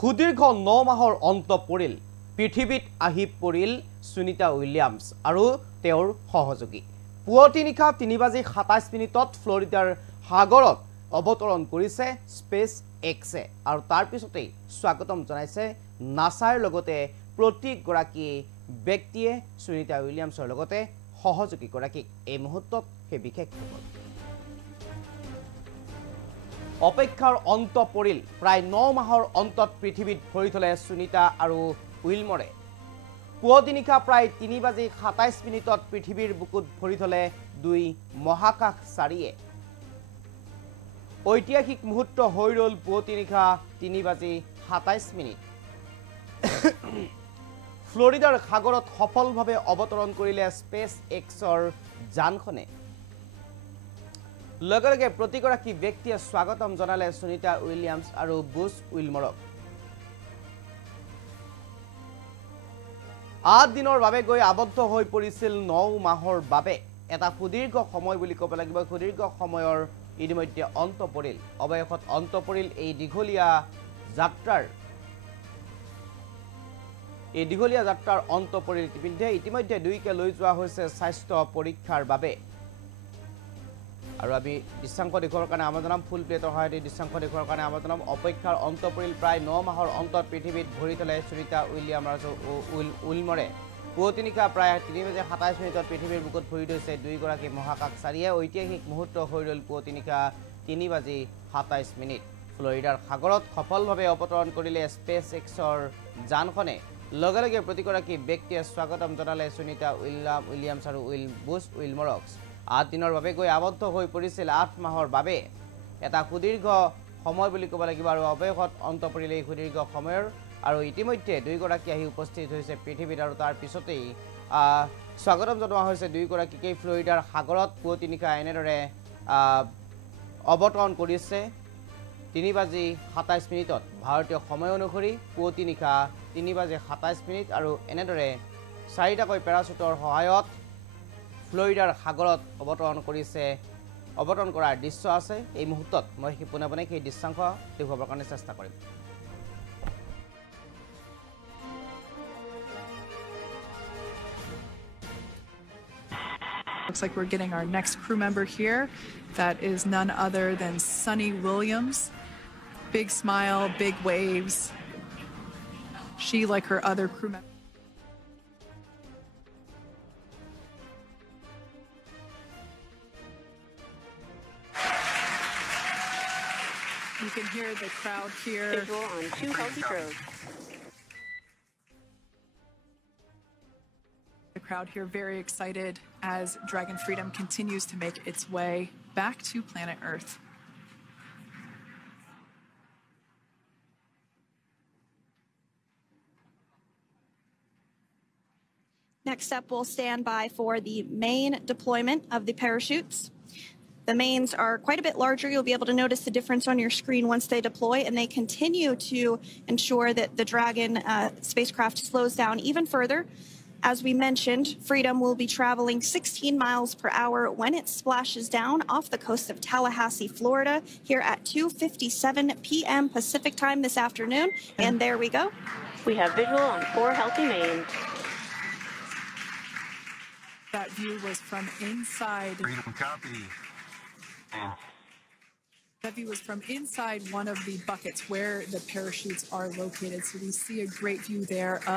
সুদীৰ্ঘ 9 মাহৰ অন্ত পৰিল পৃথিৱীত আহি পৰিল সুনিতা উইলিয়ামছ আৰু তেওঁৰ সহযোগী পুৱতি নিশা 3:27 ফ্লৰিডাৰ সাগৰত অৱতৰণ কৰিছে স্পেচ এক্সে আৰু তাৰ পিছতেই স্বাগতম জনাইছে নাছাৰ লগতে প্ৰতিগৰাকী ব্যক্তিয়ে সুনিতা উইলিয়ামছৰ লগতে সহযোগী গৰাকীক এই মুহূৰ্তত হে বিশেষ অপেক্ষাৰ অন্ত পৰিল প্ৰায় 9 মাহৰ অন্তত পৃথিৱীত ভৰি থলে সুনিতা আৰু উইলমৰে পুৱতি নিশা প্ৰায় 3:27 পৃথিৱীৰ বুকুত ভৰি থলে দুই মহাকাশচাৰীয়ে ঐতিহাসিক মুহূৰ্ত হৈ ৰল পুৱতি নিশা 3:27 ফ্লৰিডাৰ সাগৰত সফলভাৱে অৱতৰণ কৰিলে স্পেচ এক্সৰ যানখনে লগে লগে প্ৰতিগৰাকী ব্যক্তিয়ে স্বাগতম জনালে সুনিতা উইলিয়ামছ আৰু বুছ উইলমৰক 8 দিনৰ বাবে গৈ আবদ্ধ হৈ পৰিছিল 9 মাহৰ বাবে এটা সুদীৰ্ঘ সময় বুলি ক'ব লাগিব সুদীৰ্ঘ সময়ৰ ইতিমধ্যে অন্ত পৰিল অৱশেষত অন্ত পৰিল এই দীঘলীয়া যাত্ৰাৰ অন্ত পৰিল ইতিমধ্যে দুইকে লৈ যোৱা হৈছে স্বাস্থ্য পৰীক্ষাৰ বাবে আৰু আমি দৃশ্যাংশ দেখুৱাৰ কাৰণে আমাৰ জনাম ফুল প্লেটৰ সহায়তে দৃশ্যাংশ দেখুৱাৰ কাৰণে আমাৰ জনাম অপেক্ষাৰ অন্ত পৰিল প্ৰায় 9 মাহৰ অন্তত পৃথিৱীত ভৰি থলে সুনিতা উইলিয়াম আৰু উইলমৰে পুৱতি নিশা প্ৰায় 3:27 পৃথিৱীৰ বুকুত ভৰি থৈছে দুইগৰাকী মহাকাশচাৰীয়ে ঐতিহাসিক মুহূৰ্ত হৈ ৰল পুৱতি নিশা 3:27 ফ্লৰিডাৰ সাগৰত সফলভাৱে অৱতৰণ কৰিলে স্পেচ এক্সৰ যানখনে লগে লগে প্ৰতিগৰাকী ব্যক্তিয়ে স্বাগতম জনালে সুনিতা উইলিয়ামছ আৰু বুছ উইলমৰক 8 দিনৰ বাবে গৈ আবদ্ধ হৈ পৰিছিল 8 মাহৰ বাবে এটা সুদীৰ্ঘ সময় বুলি ক'ব লাগিব আৰু অৱশেষত অন্ত পৰিলে এই সুদীৰ্ঘ সময়ৰ আৰু ইতিমধ্যে দুইগৰাকী আহি উপস্থিত হৈছে পৃথিৱীত আৰু তাৰ পিছতেই স্বাগতম জনোৱা হৈছে দুইগৰাকীকে ফ্লৰিডাৰ সাগৰত পুৱতি নিশা এনেদৰে অৱতৰণ কৰিছে 3:27 ভাৰতীয় সময় অনুসৰি পুৱতি নিশা 3:27 আৰু এনেদৰে চাৰিটাকৈ পেৰাচুটৰ সহায়ত ফ্লৰিডাৰ সাগৰত অৱতৰণ কৰাৰ দৃশ্য আছে এই মুহূৰ্তত মই পোনে পোনে সেই দৃশ্যাংশ দেখুৱাবৰ কাৰণে চেষ্টা কৰিম Looks like we're getting our next crew member here. That is none other than Sunny Williams. Big smile, big waves. She, like her other crew members. You can hear the crowd here. Visual on 2 Healthy Road. The crowd here very excited as Dragon Freedom continues to make its way back to planet Earth. Next up, we'll stand by for the main deployment of the parachutes. The mains are quite a bit larger. You'll be able to notice the difference on your screen once they deploy, and they continue to ensure that the Dragon spacecraft slows down even further. As we mentioned, Freedom will be traveling 16 miles per hour when it splashes down off the coast of Tallahassee, Florida, here at 2:57 p.m. Pacific time this afternoon. And there we go. We have visual on 4 Healthy mains. That view was from inside. Freedom copy. That view was from inside one of the buckets where the parachutes are located. So we see a great view there of